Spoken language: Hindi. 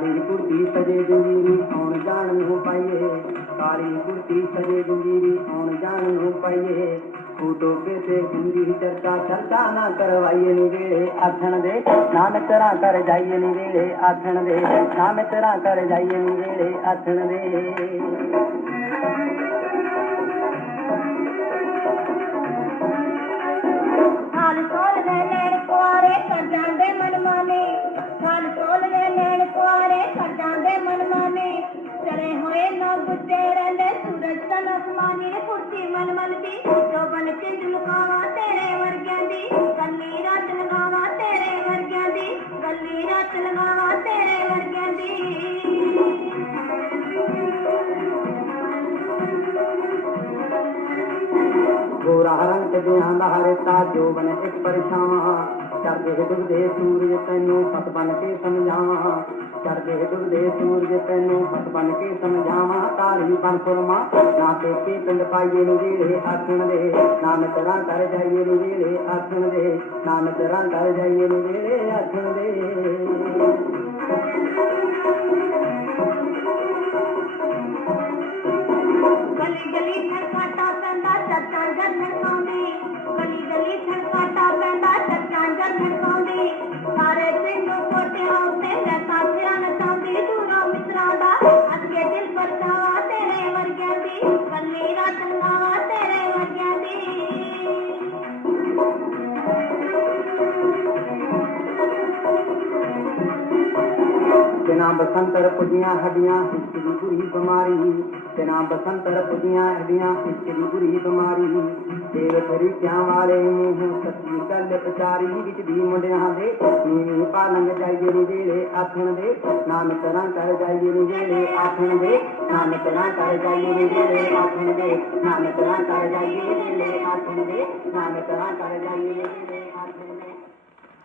काली कुर्ती सजे गुंजीरी कौन जान हो पाइए? काली कुर्ती सजे गुंजीरी कौन जान हो पाइए? फ़ोटो पे से गुंजी चर्चा चर्चा ना करवाइए निगे आखण दे, नाम तेरा कर जाइए निगे आखण दे, नाम तेरा कर जाइए निगे आखण दे। ਨਾ ਗੁੱਸੇ ਰਹਿੰਦੇ ਸੂਰਜ ਤਨ ਅਸਮਾਨੀ ਕੁਰਸੀ ਮਨ ਮਨ ਦੀ। ਜੋ ਬਨ ਕੇ ਲੁਕਾਵਾ ਤੇਰੇ ਵਰਗਿਆਂ ਦੀ। ਕੱਲੀ ਰਾਤ ਲਗਾਵਾ ਤੇਰੇ ਵਰਗਿਆਂ ਦੀ। ਕੱਲੀ ਰਾਤ ਲਗਾਵਾ ਤੇਰੇ ਵਰਗਿਆਂ ਦੀ। ਗੋਰਾ ਰੰਗ ਤੇ ਦਿਆਂ ਦਾ ਹਰਤਾ ਜੋ ਬਨ ਇੱਕ ਪਰਛਾਵਾਂ। ਚੜਦੇ ਡੁੱਬਦੇ ਸੂਰਜ ਤੈਨੂੰ ਪਤ ਬਨ ਕੇ ਸਮਝਾਵਾਂ। ਚੜਦੇ ਡੁੱਬਦੇ ਸੂਰਜ ਤੈਨੂੰ ਪਤ ਬਨ ਕੇ ਸਮਝਾਵਾਂ। ਤਾਰੀ ਬਨ ਫੁਰਮਾ, ਨਾ ਤੇ ਕੀ ਪਿੰਡ ਪਾਈਏ ਨੂੰ ਵੇਲੇ ਆਖਣ ਦੇ। ਨਾ ਮਿੱਤਰਾਂ ਕਰ ਜਾਈਏ ਨੀ ਵੇਲੇ ਆਖਣ ਦੇ। ਨਾਨਕ ਮਿੱਤਰਾਂ ਕਰ ਜਾਈਏ ਨੀ ਵੇਲੇ ਆਖਣ ਦੇ। बिना बसंत पुडिया हडिया हिचकी बुरी बीमारी। बिना बसंत पुडिया हडिया हिचकी बुरी बीमारी। देव धरी क्या मारे मुँह सती गल पचारी बीच भी मुंडिया दे, नीवी पालन जाइए नी जेड़े आथन दे नाम करा कर जाइए नी जेड़े आथन दे नाम करा कर जाइए नी जेड़े आथन दे नाम करा कर जाइए नी जेड़े आथन दे नाम करा कर जाइए